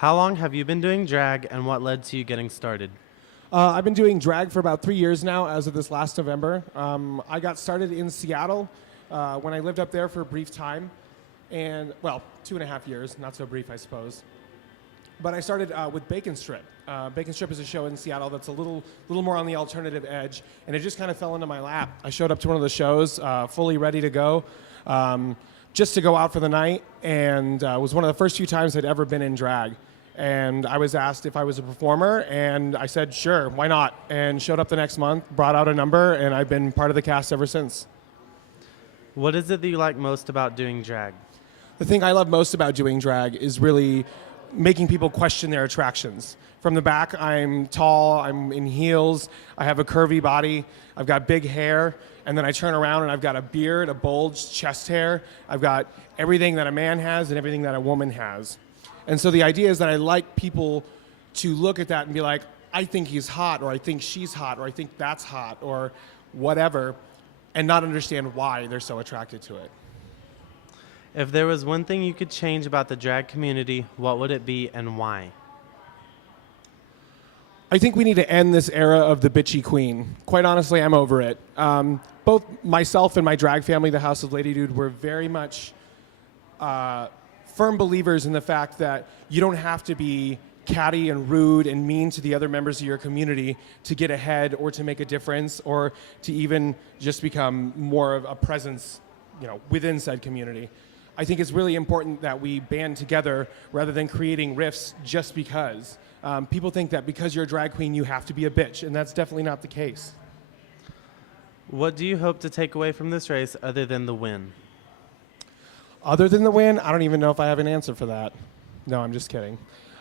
How long have you been doing drag and what led to you getting started? I've been doing drag for about 3 years now, as of this last November. I got started in Seattle when I lived up there for a brief time, and well, 2.5 years, not so brief, I suppose. But I started with Bacon Strip. Bacon Strip is a show in Seattle that's a little more on the alternative edge, and it just kind of fell into my lap. I showed up to one of the shows fully ready to go, just to go out for the night, and it was one of the first few times I'd ever been in drag. And I was asked if I was a performer, and I said, sure, why not? And showed up the next month, brought out a number, and I've been part of the cast ever since. What is it that you like most about doing drag? The thing I love most about doing drag is really making people question their attractions. From the back, I'm tall, I'm in heels, I have a curvy body, I've got big hair, and then I turn around and I've got a beard, a bulged chest hair, I've got everything that a man has and everything that a woman has. And so the idea is that I like people to look at that and be like, I think he's hot, or I think she's hot, or I think that's hot, or whatever, and not understand why they're so attracted to it. If there was one thing you could change about the drag community, what would it be and why? I think we need to end this era of the bitchy queen. Quite honestly, I'm over it. Both myself and my drag family, the House of Lady Dude, were very much firm believers in the fact that you don't have to be catty and rude and mean to the other members of your community to get ahead or to make a difference or to even just become more of a presence, within said community. I think it's really important that we band together rather than creating rifts just because. People think that because you're a drag queen, you have to be a bitch, and that's definitely not the case. What do you hope to take away from this race other than the win? Other than the win, I don't even know if I have an answer for that. No, I'm just kidding.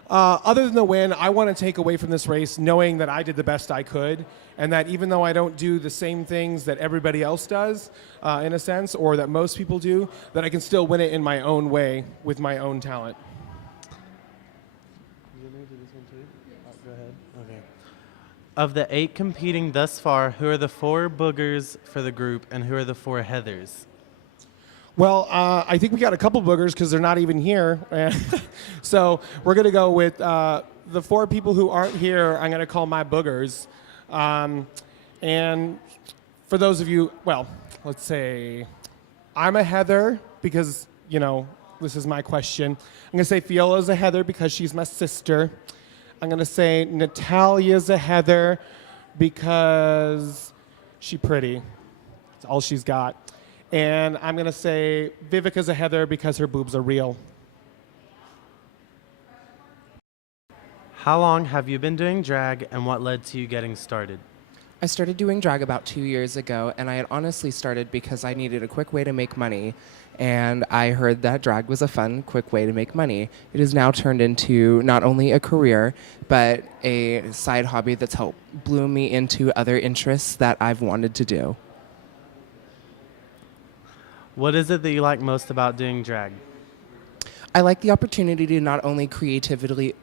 Other than the win, I want to take away from this race knowing that I did the best I could, and that even though I don't do the same things that everybody else does, in a sense, or that most people do, that I can still win it in my own way with my own talent. Go ahead. Okay. Of the 8 competing thus far, who are the 4 boogers for the group, and who are the 4 Heathers? Well, I think we got a couple boogers because they're not even here. So we're going to go with the 4 people who aren't here, I'm going to call my boogers. And for those of you, well, let's say I'm a Heather because, this is my question. I'm going to say Fiola's a Heather because she's my sister. I'm going to say Natalia's a Heather because she's pretty. That's all she's got. And I'm going to say Vivica's a Heather because her boobs are real. How long have you been doing drag and what led to you getting started? I started doing drag about 2 years ago, and I had honestly started because I needed a quick way to make money. And I heard that drag was a fun, quick way to make money. It has now turned into not only a career, but a side hobby that's helped bloom me into other interests that I've wanted to do. What is it that you like most about doing drag? I like the opportunity to not only creatively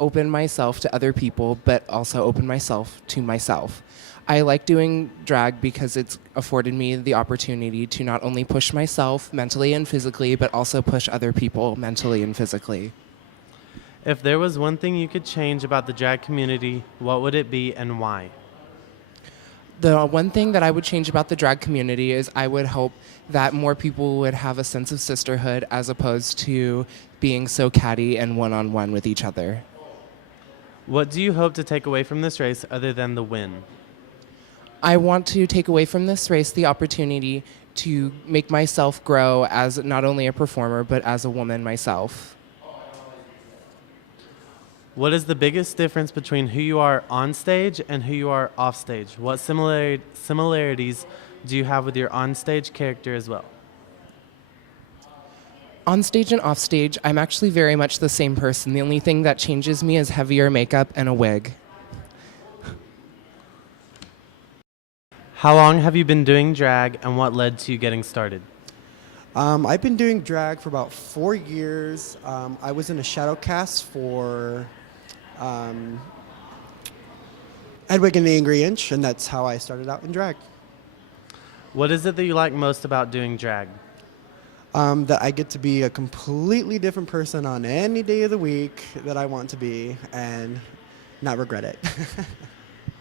open myself to other people, but also open myself to myself. I like doing drag because it's afforded me the opportunity to not only push myself mentally and physically, but also push other people mentally and physically. If there was one thing you could change about the drag community, what would it be and why? The one thing that I would change about the drag community is I would hope that more people would have a sense of sisterhood as opposed to being so catty and one-on-one with each other. What do you hope to take away from this race other than the win? I want to take away from this race the opportunity to make myself grow as not only a performer, but as a woman myself. What is the biggest difference between who you are on stage and who you are off stage? What similarities do you have with your on-stage character as well? On stage and off stage, I'm actually very much the same person. The only thing that changes me is heavier makeup and a wig. How long have you been doing drag and what led to you getting started? I've been doing drag for about 4 years. I was in a shadow cast for Hedwig and the Angry Inch, and that's how I started out in drag. What is it that you like most about doing drag? That I get to be a completely different person on any day of the week that I want to be and not regret it.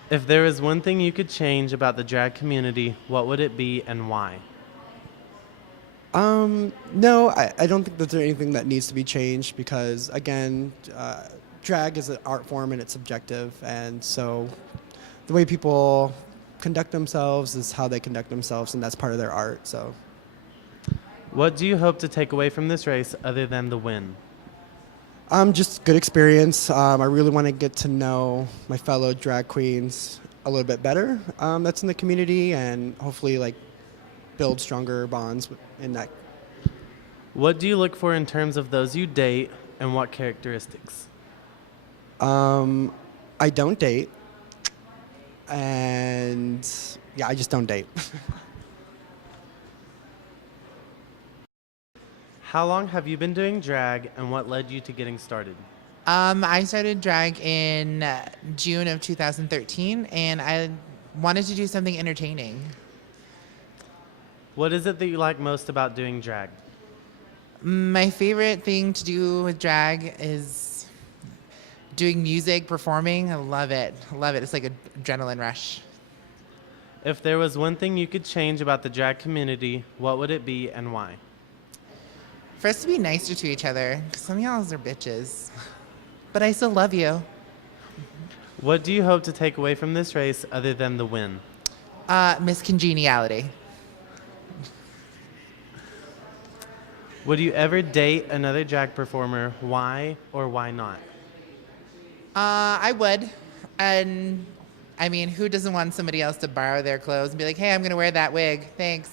If there was one thing you could change about the drag community, what would it be and why? No, I don't think that there's anything that needs to be changed because, again, drag is an art form and it's subjective. And so the way people conduct themselves is how they conduct themselves, and that's part of their art. So, What do you hope to take away from this race other than the win? just good experience. I really want to get to know my fellow drag queens a little bit better. That's in the community, and hopefully, like, build stronger bonds in that. What do you look for in terms of those you date, and what characteristics? I don't date, and yeah, I just don't date. How long have you been doing drag, and what led you to getting started? I started drag in June of 2013, and I wanted to do something entertaining. What is it that you like most about doing drag? My favorite thing to do with drag is doing music, performing. I love it. I love it. It's like an adrenaline rush. If there was one thing you could change about the drag community, what would it be and why? For us to be nicer to each other, 'cause some of y'all are bitches. But I still love you. What do you hope to take away from this race other than the win? Miss Congeniality. Would you ever date another drag performer? Why or why not? I would. And I mean, who doesn't want somebody else to borrow their clothes and be like, hey, I'm going to wear that wig. Thanks.